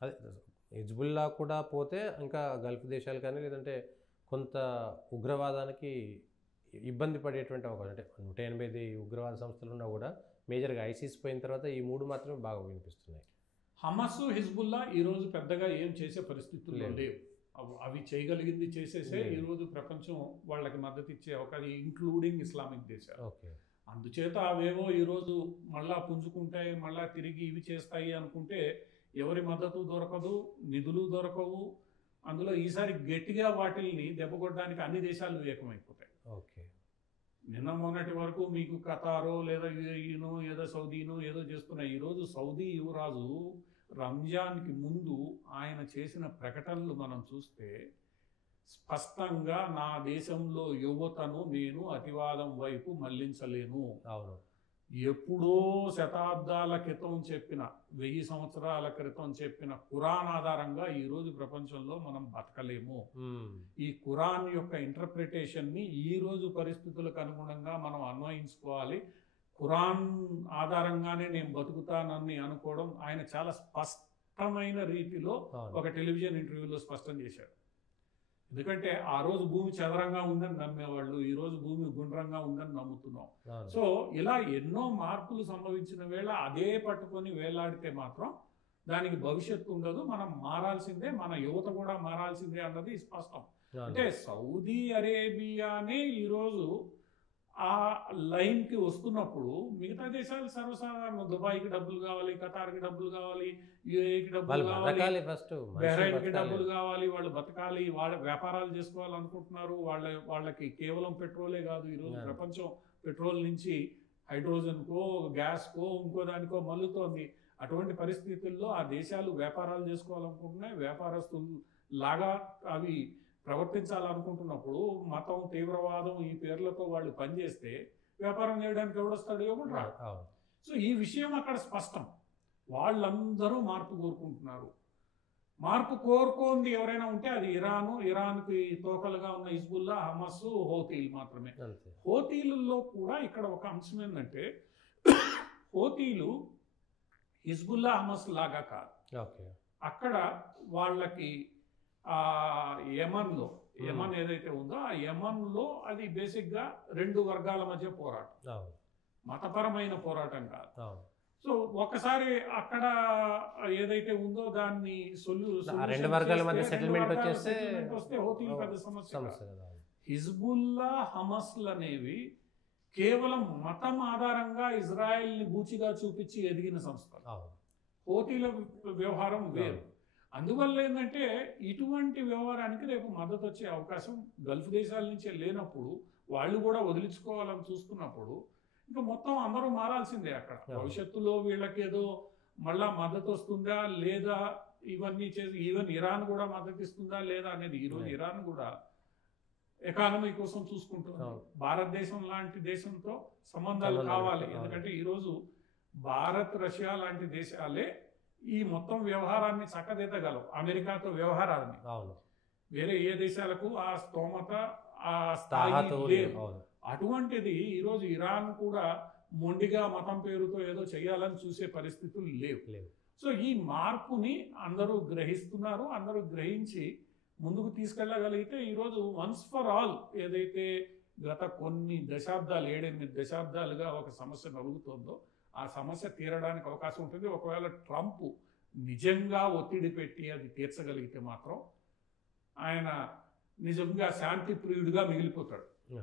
అదే హిజ్బుల్లా కూడా పోతే ఇంకా గల్ఫ్ దేశాలు కానీ లేదంటే కొంత ఉగ్రవాదానికి ఇబ్బంది పడేటువంటి అవకాశం అంటే 185 ఉగ్రవాద సంస్థలు ఉన్నా కూడా మేజర్గా ఐసిస్ పోయిన తర్వాత ఈ 3 మాత్రమే బాగా వినిపిస్తున్నాయి. హమాస్, హిజ్బుల్లా ఈరోజు పెద్దగా ఏం చేసే పరిస్థితుల్లో లేవు. అవి చేయగలిగింది చేసేసే ఈరోజు ప్రపంచం వాళ్ళకి మద్దతు ఇచ్చే అవకాశం, ఇంక్లూడింగ్ ఇస్లామిక్ దేశాలు. ఓకే, అందుచేత అవేవో ఈరోజు మళ్ళా పుంజుకుంటాయి, మళ్ళా తిరిగి ఇవి చేస్తాయి అనుకుంటే ఎవరి మద్దతు దొరకదు, నిధులు దొరకవు. అందులో ఈసారి గట్టిగా వాటిల్ని దెబ్బకొట్టడానికి అన్ని దేశాలు ఏకమైపోతాయి. ఓకే, నిన్న మొన్నటి వరకు మీకు ఖతారో లేదా యుఏఈనో ఏదో సౌదీనో ఏదో చేస్తున్నాయి. ఈరోజు సౌదీ యువరాజు రంజాన్కి ముందు ఆయన చేసిన ప్రకటనలు మనం చూస్తే స్పష్టంగా నా దేశంలో యువతను నేను అతివాదం వైపు మళ్లించలేను. అవును, ఎప్పుడో శతాబ్దాల క్రితం చెప్పిన 1000 సంవత్సరాల క్రితం చెప్పిన ఖురాన్ ఆధారంగా ఈరోజు ప్రపంచంలో మనం బతకలేము. ఈ ఖురాన్ యొక్క ఇంటర్ప్రిటేషన్ని ఈరోజు పరిస్థితులకు అనుగుణంగా మనం అన్వయించుకోవాలి. ఖురాన్ ఆధారంగానే నేను బతుకుతానని అనుకోవడం ఆయన చాలా స్పష్టమైన రీతిలో ఒక టెలివిజన్ ఇంటర్వ్యూలో స్పష్టం చేశాడు. ఎందుకంటే ఆ రోజు భూమి చదరంగా ఉందని నమ్మేవాళ్ళు, ఈ రోజు భూమి గుండ్రంగా ఉందని నమ్ముతున్నాం. సో ఇలా ఎన్నో మార్పులు సంభవించిన వేళ అదే పట్టుకొని వేలాడితే మాత్రం దానికి భవిష్యత్తు ఉండదు. మనం మారాల్సిందే, మన యువత కూడా మారాల్సిందే అన్నది స్పష్టం. అంటే సౌదీ అరేబియానే ఈరోజు ఆ లైన్కి వస్తున్నప్పుడు మిగతా దేశాలు సర్వసాధారణ దుబాయ్కి డబ్బులు కావాలి, ఖతార్కి డబ్బులు కావాలి, యుఏఈకి డబ్బులు కావాలి, బహ్రెయిన్కి డబ్బులు కావాలి, వాళ్ళు బతకాలి, వాళ్ళ వ్యాపారాలు చేసుకోవాలనుకుంటున్నారు. వాళ్ళకి కేవలం పెట్రోలే కాదు, ఈరోజు ప్రపంచం పెట్రోల్ నుంచి హైడ్రోజన్కో గ్యాస్కో ఇంకో దానికో మల్లుతోంది. అటువంటి పరిస్థితుల్లో ఆ దేశాలు వ్యాపారాలు చేసుకోవాలనుకుంటున్నాయి. వ్యాపారస్తులు లాగా అవి ప్రవర్తించాలనుకుంటున్నప్పుడు మతం, తీవ్రవాదం ఈ పేర్లతో వాళ్ళు పనిచేస్తే వ్యాపారం చేయడానికి ఎవడొస్తాడు? ఎవడు రా. సో ఈ విషయం అక్కడ స్పష్టం. వాళ్ళందరూ మార్పు కోరుకుంటున్నారు. మార్పు కోరుకోంది ఎవరైనా ఉంటే అది ఇరాన్కి తోకలుగా ఉన్న హిజ్బుల్లా, హమాస్, హోతీలు మాత్రమే. హోతీలలో కూడా ఇక్కడ ఒక అంశం ఏంటంటే హోతీలు హిజ్బుల్లా, హమాస్ లాగా కాదు. అక్కడ వాళ్ళకి యమన్ ఏదైతే ఉందో ఆ యమన్లో అది బేసిక్గా 2 వర్గాల మధ్య పోరాటం, మతపరమైన పోరాటం కాదు. సో ఒకసారి అక్కడ ఏదైతే ఉందో దాన్ని రెండు వర్గాల మధ్య సెటిల్మెంట్ వస్తే హోతీలు పెద్ద సమస్య. హిజ్బుల్లా, హమాస్లు అనేవి కేవలం మతం ఆధారంగా ఇజ్రాయెల్ని బూచిగా చూపించి ఎదిగిన సంస్థలు. హోతీల వ్యవహారం వేరు. అందువల్ల ఏంటంటే ఇటువంటి వ్యవహారానికి రేపు మద్దతు వచ్చే అవకాశం గల్ఫ్ దేశాల నుంచే లేనప్పుడు, వాళ్ళు కూడా వదిలించుకోవాలని చూస్తున్నప్పుడు ఇంకా మొత్తం అందరూ మారాల్సిందే. అక్కడ భవిష్యత్తులో వీళ్ళకి ఏదో మళ్ళా మద్దతు వస్తుందా లేదా, ఇవన్నీ చేసి ఈవెన్ ఇరాన్ కూడా మద్దతు ఇస్తుందా లేదా అనేది ఈరోజు ఇరాన్ కూడా ఎకానమీ కోసం చూసుకుంటుంది. భారతదేశం లాంటి దేశంతో సంబంధాలు కావాలి. ఎందుకంటే ఈరోజు భారత్, రష్యా లాంటి దేశాలే ఈ మొత్తం వ్యవహారాన్ని చక్కదిద్దగలవు. అమెరికాతో వ్యవహారాన్ని వేరే ఏ దేశాలకు ఆ స్తోమత, ఆ స్థాయి లేదు. అటువంటిది ఈరోజు ఇరాన్ కూడా మొండిగా మతం పేరుతో ఏదో చేయాలని చూసే పరిస్థితులు లేవు. సో ఈ మార్పుని అందరూ గ్రహిస్తున్నారు. అందరూ గ్రహించి ముందుకు తీసుకెళ్ళగలిగితే ఈరోజు వన్స్ ఫర్ ఆల్ ఏదైతే గత కొన్ని దశాబ్దాలు 7-8 దశాబ్దాలుగా ఒక సమస్య నలుగుతుందో ఆ సమస్య తీరడానికి అవకాశం ఉంటుంది. ఒకవేళ ట్రంప్ నిజంగా ఒత్తిడి పెట్టి అది తీర్చగలిగితే మాత్రం ఆయన నిజంగా శాంతి ప్రియుడిగా మిగిలిపోతాడు.